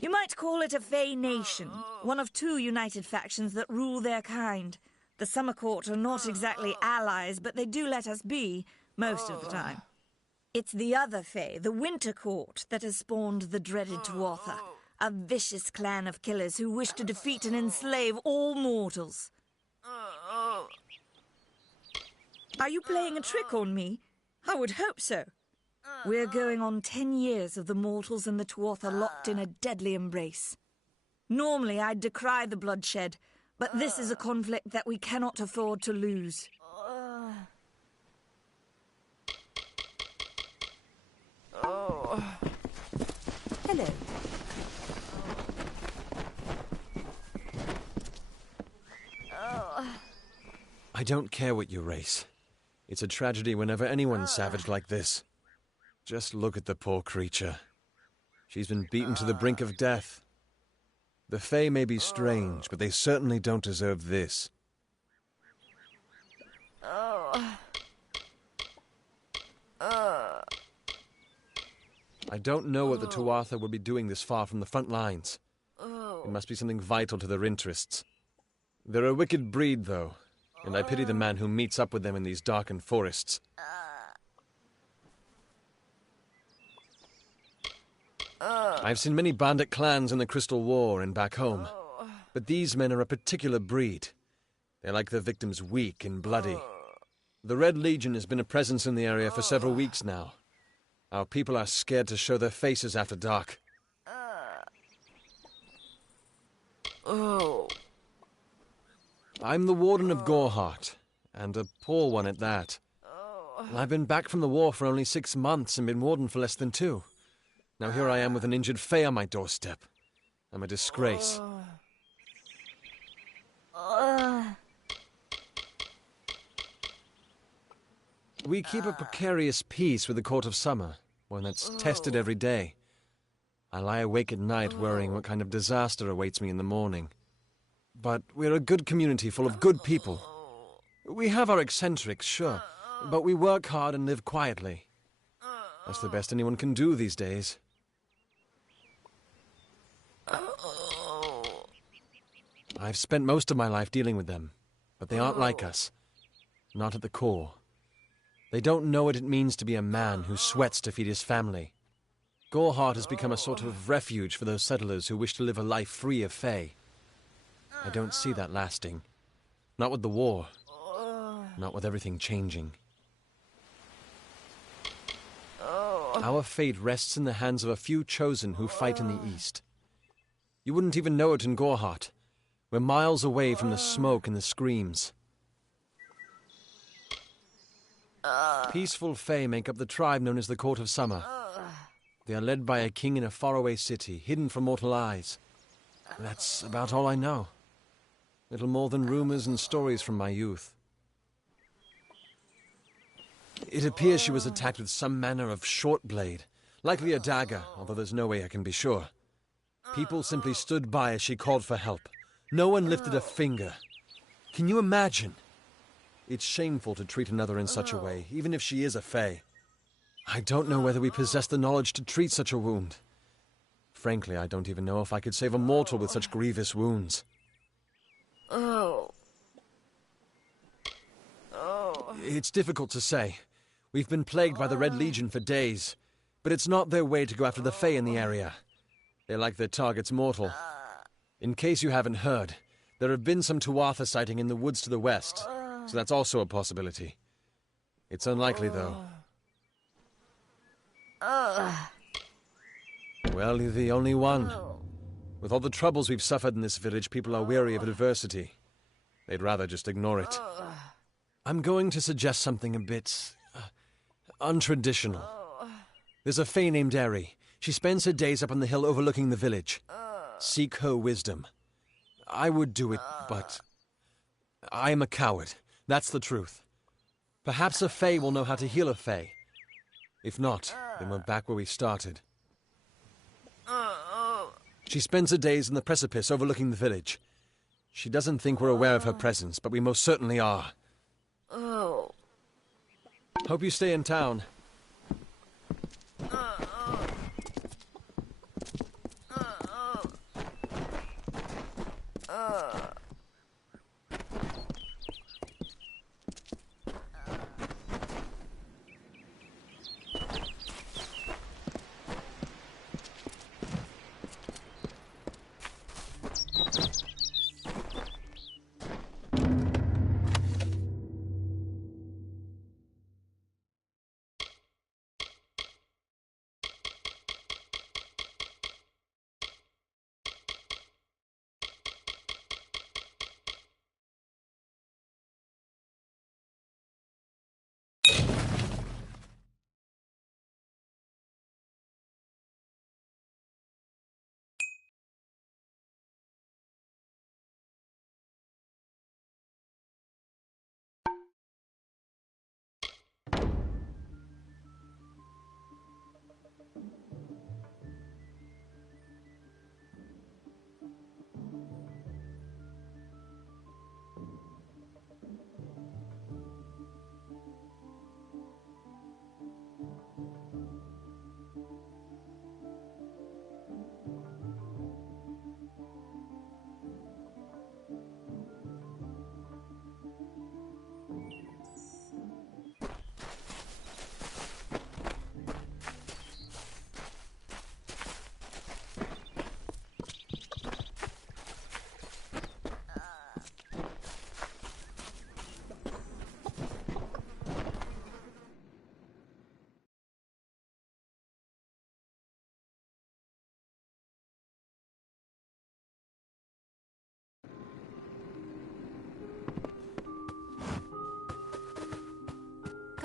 You might call it a Fey nation, one of two united factions that rule their kind. The Summer Court are not exactly allies, but they do let us be, most of the time. It's the other Fey, the Winter Court, that has spawned the dreaded Tuatha, a vicious clan of killers who wish to defeat and enslave all mortals. Are you playing a trick on me? I would hope so. We're going on 10 years of the mortals and the Tuatha locked in a deadly embrace. Normally, I'd decry the bloodshed, but this is a conflict that we cannot afford to lose. Hello. I don't care what you race. It's a tragedy whenever anyone's savage like this. Just look at the poor creature. She's been beaten to the brink of death. The Fae may be strange, but they certainly don't deserve this. I don't know what the Tuatha would be doing this far from the front lines. It must be something vital to their interests. They're a wicked breed, though, and I pity the man who meets up with them in these darkened forests. I've seen many bandit clans in the Crystal War and back home, but these men are a particular breed. They like their victims weak and bloody. The Red Legion has been a presence in the area for several weeks now. Our people are scared to show their faces after dark. I'm the Warden of Goreheart, and a poor one at that. I've been back from the war for only 6 months and been Warden for less than 2. Now here I am with an injured Fae on my doorstep. I'm a disgrace. We keep a precarious peace with the Court of Summer, one that's tested every day. I lie awake at night worrying what kind of disaster awaits me in the morning. But we're a good community full of good people. We have our eccentrics, sure, but we work hard and live quietly. That's the best anyone can do these days. I've spent most of my life dealing with them, but they aren't like us. Not at the core. They don't know what it means to be a man who sweats to feed his family. Goreheart has become a sort of refuge for those settlers who wish to live a life free of Fae. I don't see that lasting. Not with the war. Not with everything changing. Our fate rests in the hands of a few chosen who fight in the east. You wouldn't even know it in Goreheart. We're miles away from the smoke and the screams. Peaceful Fae make up the tribe known as the Court of Summer. They are led by a king in a faraway city, hidden from mortal eyes. That's about all I know. Little more than rumors and stories from my youth. It appears she was attacked with some manner of short blade, likely a dagger, although there's no way I can be sure. People simply stood by as she called for help. No one lifted a finger. Can you imagine? It's shameful to treat another in such a way, even if she is a Fae. I don't know whether we possess the knowledge to treat such a wound. Frankly, I don't even know if I could save a mortal with such grievous wounds. It's difficult to say. We've been plagued by the Red Legion for days, but it's not their way to go after the Fae in the area. They like their targets mortal. In case you haven't heard, there have been some Tuatha sighting in the woods to the west, so that's also a possibility. It's unlikely, though. Well, you're the only one. With all the troubles we've suffered in this village, people are weary of adversity. They'd rather just ignore it. I'm going to suggest something a bit untraditional. There's a Fae named Eri. She spends her days up on the hill overlooking the village. Seek her wisdom. I would do it, but I am a coward. That's the truth. Perhaps a Fae will know how to heal a Fae. If not, then we're back where we started. She spends her days in the precipice overlooking the village. She doesn't think we're aware of her presence, but we most certainly are. Hope you stay in town.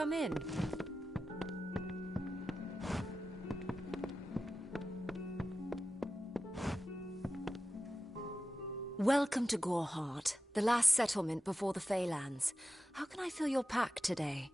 come in. Welcome to Goreheart, the last settlement before the Feylands. How can I fill your pack today?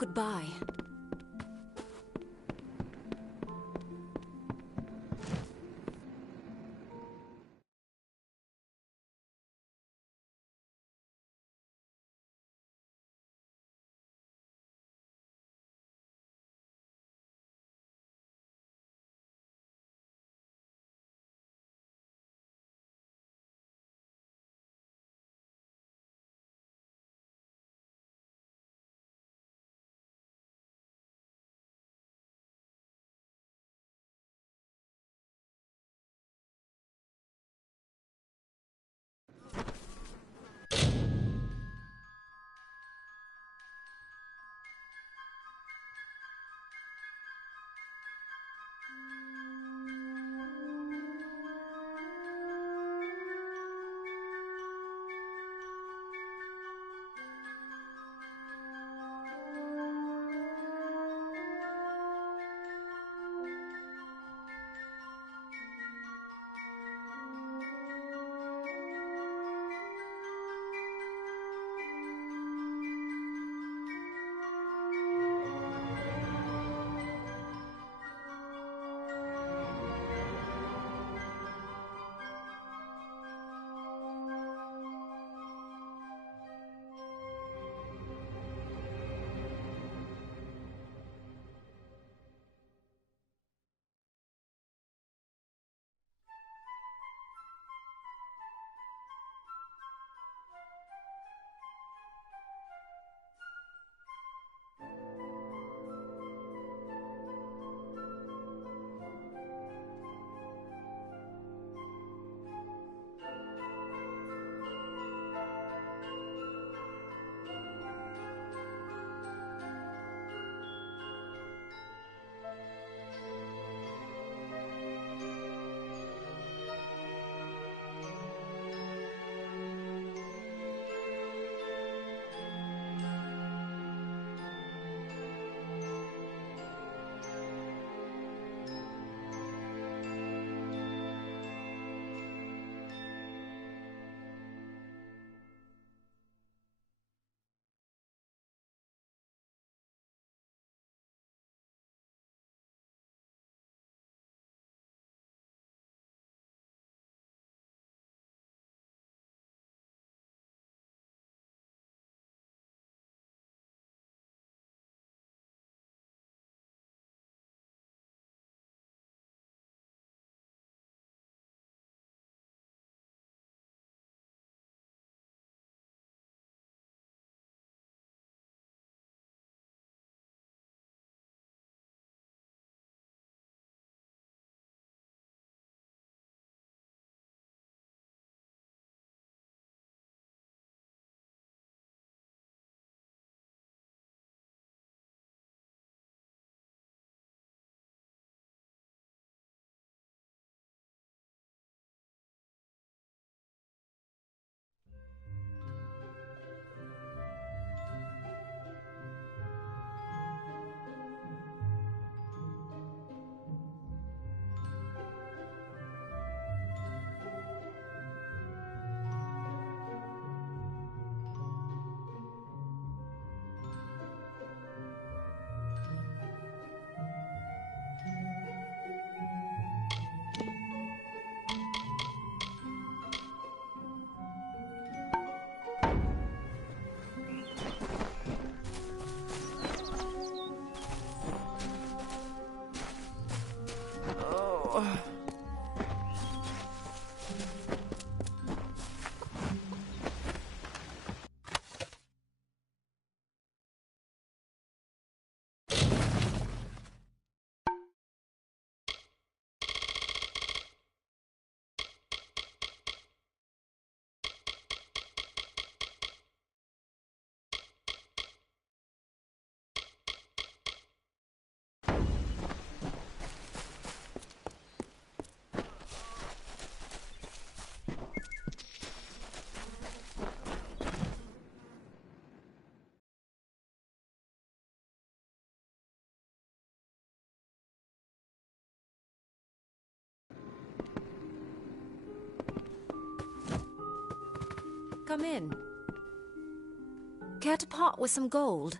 Goodbye. come in. Care to part with some gold?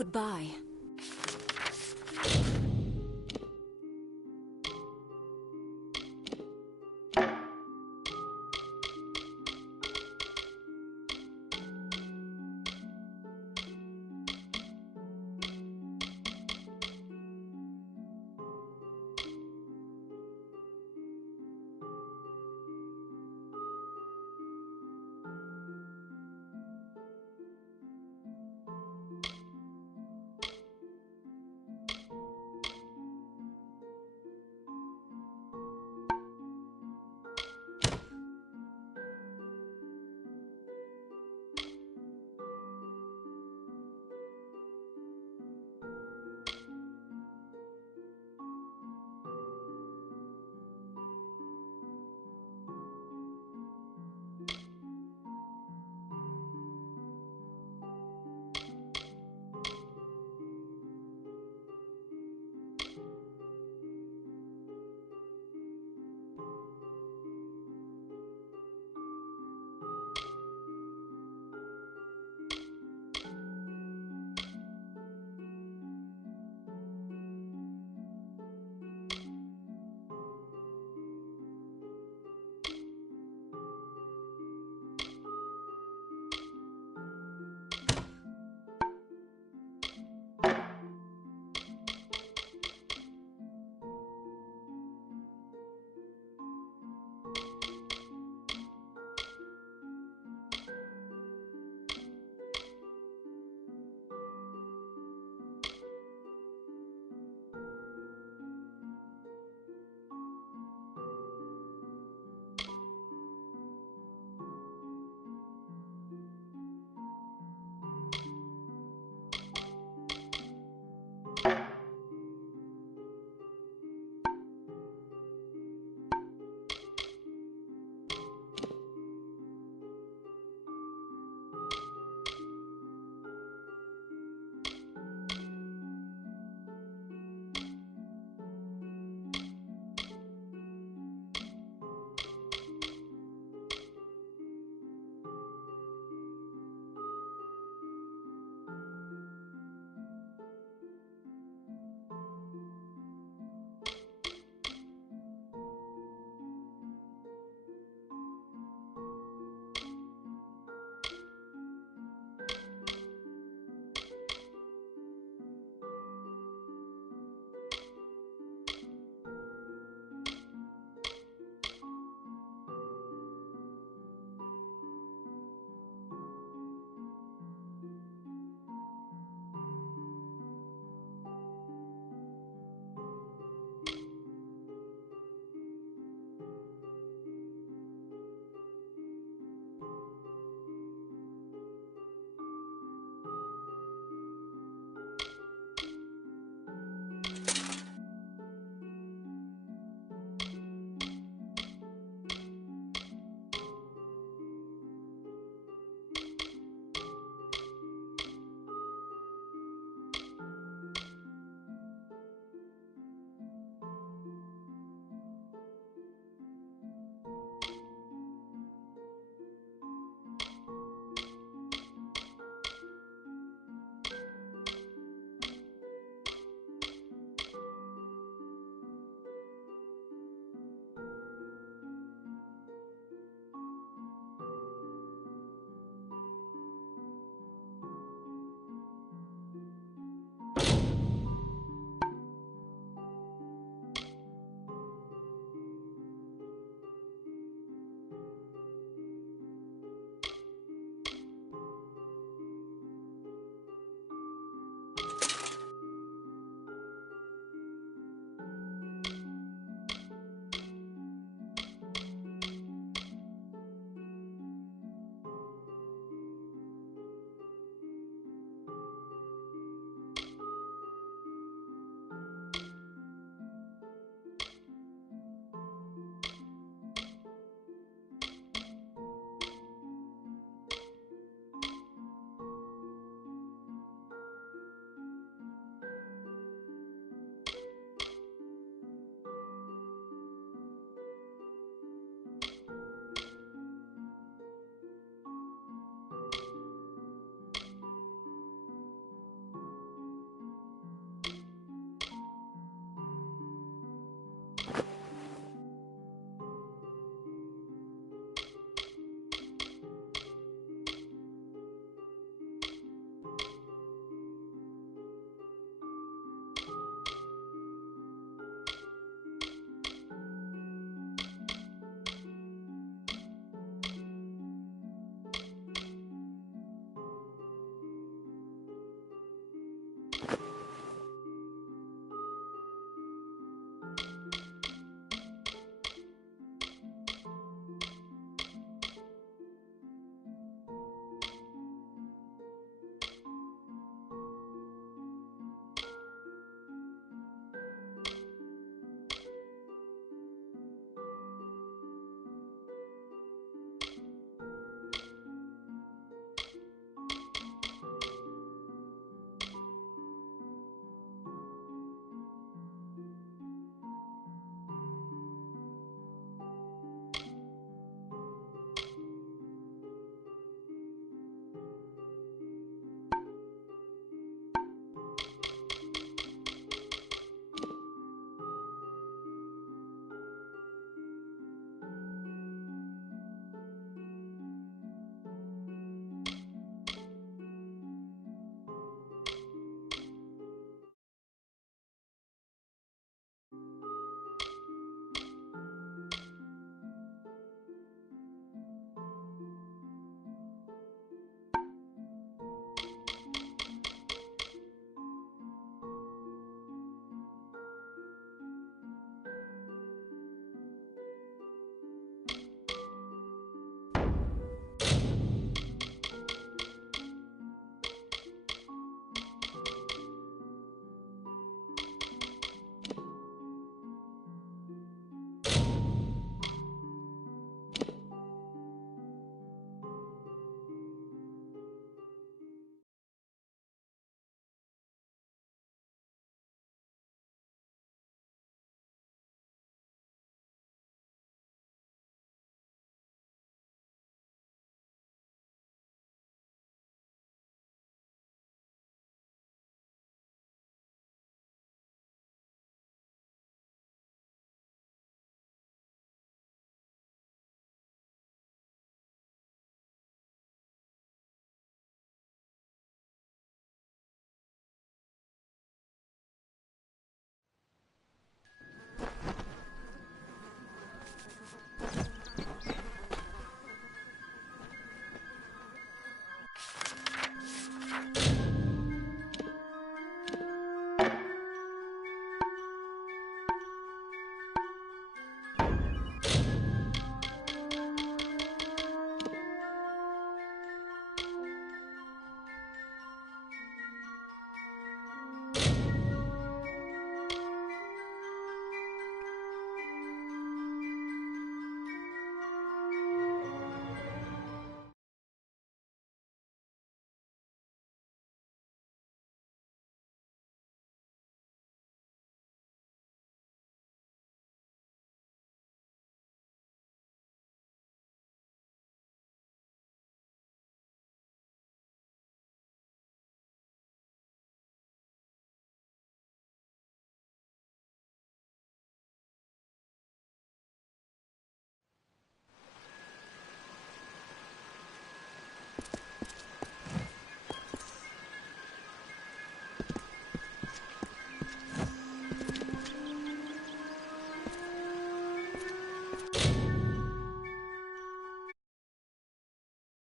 Goodbye.